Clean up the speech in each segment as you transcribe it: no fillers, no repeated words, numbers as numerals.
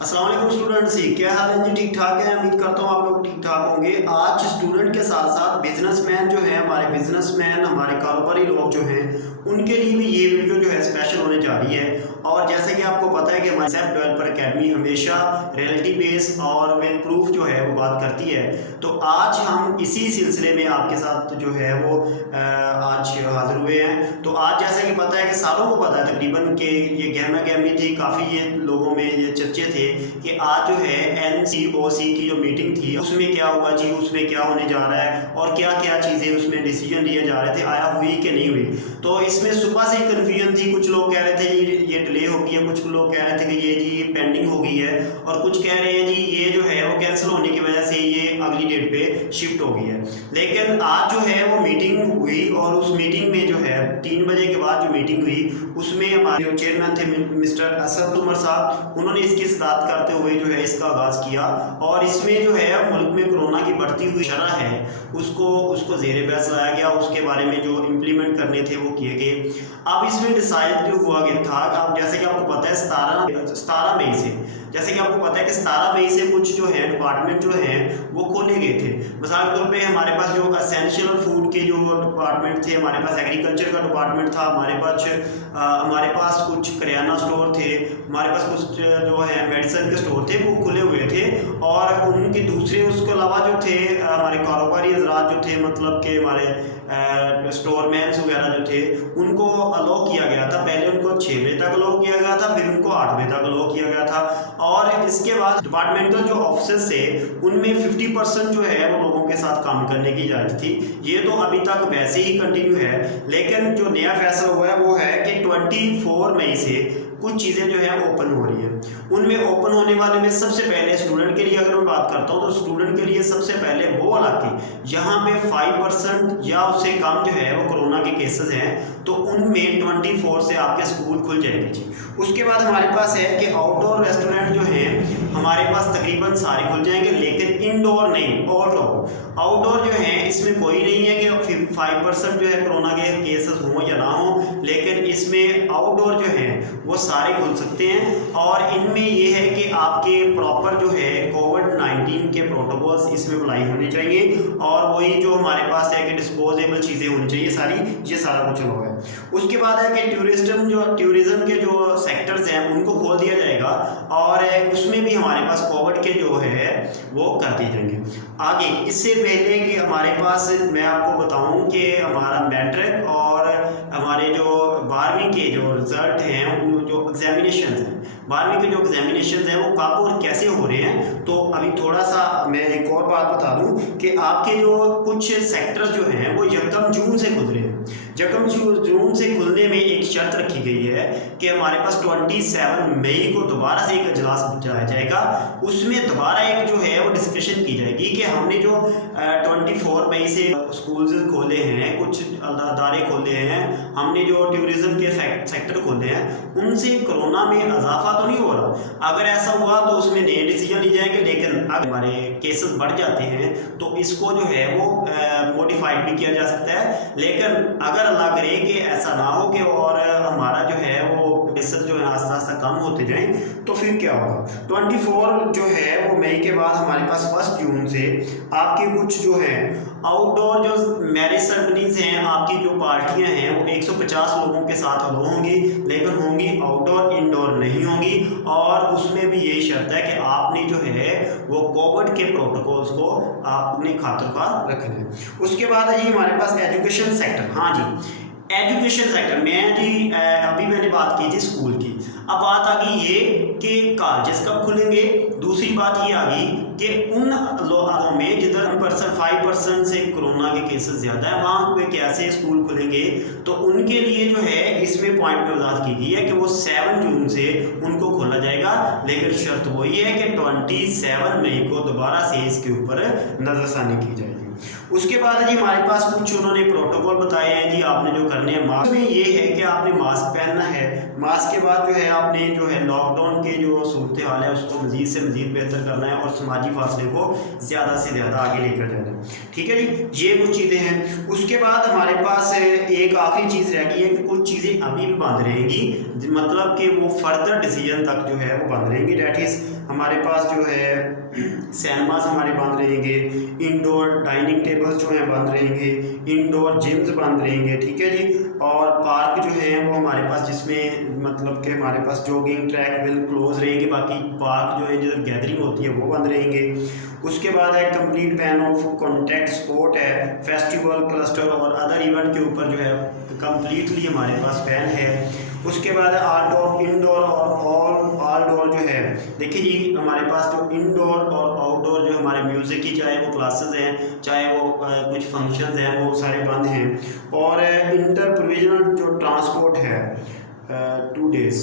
अस्सलाम वालेकुम स्टूडेंट्स, क्या हाल है जी? ठीक ठाक है। उम्मीद करता हूँ आप लोग ठीक ठाक होंगे। आज स्टूडेंट के साथ साथ बिजनेसमैन जो है, हमारे कारोबारी लोग जो हैं, उनके लिए भी ये वीडियो जो है स्पेशल होने जा रही है। और जैसे कि आपको पता है कि हमारी सेल्फ डेवलपर अकेडमी हमेशा रियलिटी बेस और विद प्रूफ जो है वो बात करती है। तो आज हम इसी सिलसिले में आपके साथ जो है वो आज हाजिर हुए हैं। तो आज जैसे कि पता है कि सालों को पता है तकरीबन कि ये गहमा गहमी थी, काफ़ी ये लोगों में ये चर्चे थे कि आज जो है NCOC की जो मीटिंग थी उसमें क्या हुआ जी, उसमें क्या होने जा रहा है और क्या क्या चीज़ें उसमें डिसीजन लिए जा रहे थे, आया हुई कि नहीं हुई। तो इसमें सुबह से ही कन्फ्यूजन थी। कुछ लोग कह रहे थे ये डिले हो गई है, कुछ लोग कह रहे थे कि ये जी पेंडिंग हो गई है, और कुछ कह रहे हैं जी ये जो है वो कैंसिल होने की वजह से ये अगली डेट पे शिफ्ट हो गई है। लेकिन आज जो है वो मीटिंग हुई और उस मीटिंग में जो है 3 बजे के बाद जो मीटिंग हुई उसमें हमारे जो चेयरमैन थे मिस्टर असद उमर साहब, उन्होंने इसकी सदारत करते हुए जो है इसका आगाज़ किया। और इसमें जो है मुल्क में कोरोना की बढ़ती हुई शरह है उसको ज़ेर बहस लाया गया। उसके बारे में जो इम्प्लीमेंट करने थे वो किए गए। अब इसमें डिसाइड जो हुआ गया था, अब जैसे कि आपको पता है 17 मई से, जैसे कि आपको पता है कि 17 मई से कुछ जो है डिपार्टमेंट जो हैं वो खोले गए थे। मिसाल के तौर पे हमारे पास जो असेंशियल फूड के जो डिपार्टमेंट थे, हमारे पास एग्रीकल्चर का डिपार्टमेंट था, हमारे पास कुछ करियाना स्टोर थे, हमारे पास कुछ जो है मेडिसिन के स्टोर थे, वो खुले हुए थे। और उनके दूसरे उसके अलावा जो थे हमारे कारोबारी हजरात जो थे, मतलब कि हमारे स्टोरमैन्स वगैरह जो थे, उनको अलो किया गया था। पहले उनको 6 बजे तक अलो किया गया था, फिर उनको 8 बजे तक अलो किया गया था। और इसके बाद डिपार्टमेंटल जो ऑफिसर्स थे उनमें 50% जो है वो लोगों के साथ काम करने की इजाज़त थी। ये तो अभी तक वैसे ही कंटिन्यू है, लेकिन जो नया फैसला हुआ है वो है कि 24 मई से कुछ चीज़ें जो है ओपन हो रही हैं। उनमें ओपन होने वाले में सबसे पहले स्टूडेंट के लिए अगर मैं बात करता हूँ तो स्टूडेंट के लिए सबसे पहले वो इलाके जहाँ पे 5% या उससे कम जो है वो कोरोना के केसेस हैं, तो उनमें 24 से आपके स्कूल खुल जाएंगे जी। उसके बाद हमारे पास है कि आउटडोर रेस्टोरेंट जो हैं हमारे पास तकरीबन सारे खुल जाएंगे, लेकिन इनडोर नहीं, आउटडोर जो है इसमें कोई नहीं है कि 5% जो है कोरोना के केसेस हों या ना हो, लेकिन इसमें आउटडोर जो है वो सारे खुल सकते हैं। और इनमें ये है कि आपके प्रॉपर जो है कोविड-19 के प्रोटोकॉल्स इसमें अप्लाई होने चाहिए, और वही जो हमारे पास है कि डिस्पोजेबल चीज़ें होनी चाहिए, ये सारा कुछ हुआ है। उसके बाद है कि टूरिज्म के जो सेक्टर्स हैं उनको खोल दिया जाएगा, और उसमें भी हमारे पास कोविड के जो है वो कर दिए जाएंगे। आगे इससे पहले कि हमारे पास मैं आपको बताऊं कि हमारा मैट्रिक और हमारे जो 12वीं के जो रिज़ल्ट हैं, जो एग्जामिनेशन हैं, 12वीं के जो एग्जामिनेशन हैं वो कब और कैसे हो रहे हैं। तो अभी थोड़ा सा मैं एक और बात बता दूं कि आपके जो कुछ सेक्टर्स जो हैं वो 1 जून से खुल रहे हैं। 1 जून से खुलने में एक शर्त रखी गई है कि हमारे पास 27 मई को दोबारा से एक इजलास बुलाया जाएगा। उसमें दोबारा एक जो है वो डिस्कशन की जाएगी कि हमने जो 24 मई से स्कूल्स खोले हैं, कुछ अदारे खोले हैं, हमने जो टूरिज्म के सेक्टर खोले हैं, उनसे कोरोना में इजाफा तो नहीं हो रहा। अगर ऐसा हुआ तो उसमें नए डिसीजन लिए जाएंगे, लेकिन अगर हमारे केसेस बढ़ जाते हैं तो इसको जो है वो मॉडिफाइड भी किया जा सकता है। लेकिन अगर अल्लाह करे कि ऐसा ना हो कि और हमारा जो है वो केसेस जो है आस्ता आस्ता कम होते जाएं, तो फिर क्या होगा। 24 जो है वो मई के बाद हमारे पास 1 जून से आपके कुछ जो है आउटडोर जो मैरिज सेरेमनीज हैं, आपकी जो पार्टियां हैं वो 150 लोगों के साथ अलो होंगी, लेकिन होंगी आउटडोर, इनडोर नहीं होंगी। और उसमें भी यही शर्त है कि आपने जो है वो कोविड के प्रोटोकॉल्स को आपने खातिर रखना है। उसके बाद है जी हमारे पास एजुकेशन सेक्टर। हाँ जी, एजुकेशन सेक्टर में जी अभी मैंने बात की थी स्कूल की। अब बात आ गई ये कि कॉलेजेस कब खुलेंगे। दूसरी बात ये आ गई कि उन लोगों में जिधर 5% से कोरोना के केसेस ज़्यादा है वहाँ पे कैसे स्कूल खुलेंगे। तो उनके लिए जो है इसमें पॉइंट में वजाहत की गई है कि वो 7 जून से उनको खोला जाएगा, लेकिन शर्त वही है कि 27 मई को दोबारा से इसके ऊपर नजरसानी की जाएगी। उसके बाद जी हमारे पास कुछ उन्होंने प्रोटोकॉल बताए हैं जी, आपने जो करने हैं मास्क में ये है कि आपने मास्क पहनना है। मास्क के बाद जो है आपने जो है लॉकडाउन के जो सूरत हाल है उसको मज़ीद से मज़ीद बेहतर करना है और समाजी फासले को ज़्यादा से ज़्यादा आगे लेकर जाना है। ठीक है जी, ये कुछ चीज़ें हैं। उसके बाद हमारे पास एक आखिरी चीज़ रह गई है कि कुछ चीज़ें अभी भी बंद रहेंगी, मतलब कि वो फर्दर डिसीजन तक जो है वो बंद रहेंगी। डैट इज़ हमारे पास जो है सिनेमास हमारे बंद रहेंगे, इंडोर डाइनिंग टेबल्स जो हैं बंद रहेंगे, इंडोर जिम्स बंद रहेंगे। ठीक है जी, और पार्क जो है वो हमारे पास जिसमें मतलब कि हमारे पास जॉगिंग ट्रैक बिल्कुल क्लोज रहेंगे, बाकी पार्क जो है जिधर गैदरिंग होती है वो बंद रहेंगे। उसके बाद है complete ban of contact sport है, फेस्टिवल क्लस्टर और अदर इवेंट के ऊपर जो है कंप्लीटली हमारे पास बैन है। उसके बाद आउटडोर इंडोर और ऑल आउटडोर जो है, देखिए जी हमारे पास जो इंडोर और आउटडोर जो हमारे म्यूज़िक की चाहे वो क्लासेस हैं चाहे वो कुछ फंक्शंस हैं वो सारे बंद हैं। और इंटर प्रोविजनल जो ट्रांसपोर्ट है 2 डेज़,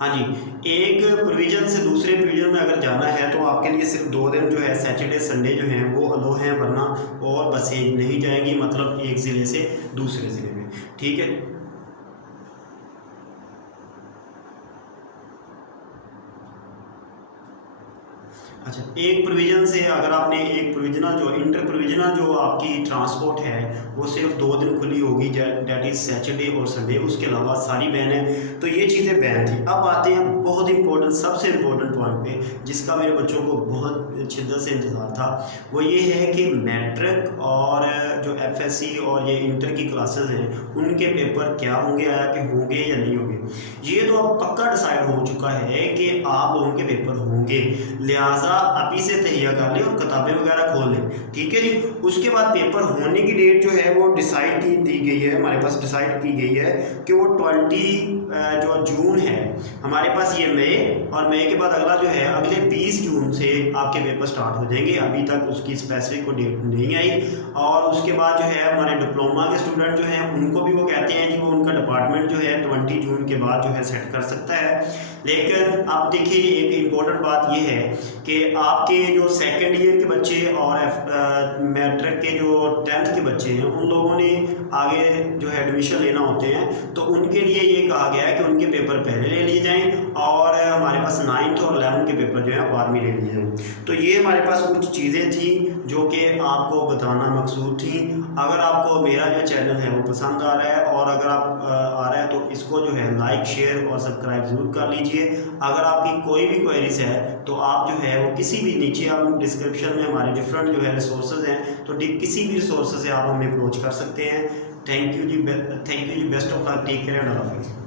हाँ जी, एक प्रोविज़न से दूसरे प्रोविज़न में अगर जाना है तो आपके लिए सिर्फ 2 दिन जो है सैटरडे संडे जो हैं वो अलो हैं, वरना और बसें नहीं जाएंगी, मतलब एक ज़िले से दूसरे ज़िले में। ठीक है, अच्छा, एक प्रोविज़न से अगर आपने एक प्रोविजनल जो इंटर प्रोविजनल जो आपकी ट्रांसपोर्ट है वो सिर्फ 2 दिन खुली होगी, डैट इज़ सैटरडे और संडे, उसके अलावा सारी बैन है। तो ये चीज़ें बैन थी। अब आते हैं बहुत इंपॉर्टेंट, सबसे इम्पोर्टेंट पॉइंट पे जिसका मेरे बच्चों को बहुत शिद्दत से इंतज़ार था, वो ये है कि मैट्रिक और जो एफएससी और ये इंटर की क्लासेस हैं उनके पेपर क्या होंगे, आया कि होंगे या नहीं होंगे। ये तो अब पक्का डिसाइड हो चुका है कि आप लोगों के पेपर होंगे, लिहाजा अभी से तैयार कर लें और किताबें वगैरह खोल लें। ठीक है जी, उसके बाद पेपर होने की डेट जो है वो डिसाइड की दी गई है, हमारे पास डिसाइड की गई है कि वो 20 जो जून है हमारे पास, ये मई, और मई के बाद अगला जो है अगले 20 जून से आपके पेपर स्टार्ट हो जाएंगे। अभी तक उसकी स्पेसिफिक डेट नहीं आई। और उसके बाद जो है हमारे डिप्लोमा के स्टूडेंट जो हैं उनको भी वो कहते हैं कि वो उनका डिपार्टमेंट जो है 20 जून के बाद जो है सेट कर सकता है। लेकिन आप देखिए एक इम्पोर्टेंट बात ये है कि आपके जो सेकेंड ईयर के बच्चे और मैट्रिक के जो 10th के बच्चे हैं उन लोगों ने आगे जो है एडमिशन लेना होते हैं, तो उनके लिए ये कहा गया है कि उनके पेपर पहले ले लिए जाएं और हमारे पास 9th और 11th के पेपर जो है बाद में ले लिए जाएं। तो ये हमारे पास कुछ चीज़ें थी जो कि आपको बताना मकसूद थी। अगर आपको मेरा जो चैनल है वो पसंद आ रहा है और अगर आप आ रहा है तो इसको जो है लाइक शेयर और सब्सक्राइब ज़रूर कर लीजिए। अगर आपकी कोई भी क्वेरीज है तो आप जो है वो किसी भी नीचे हम डिस्क्रिप्शन में हमारे डिफरेंट जो है रिसोर्सेज हैं, तो किसी भी रिसोर्स से आप हमें अप्रोच कर सकते हैं। Thank you ji, best of luck, take care and अल्लाह हाफिज़।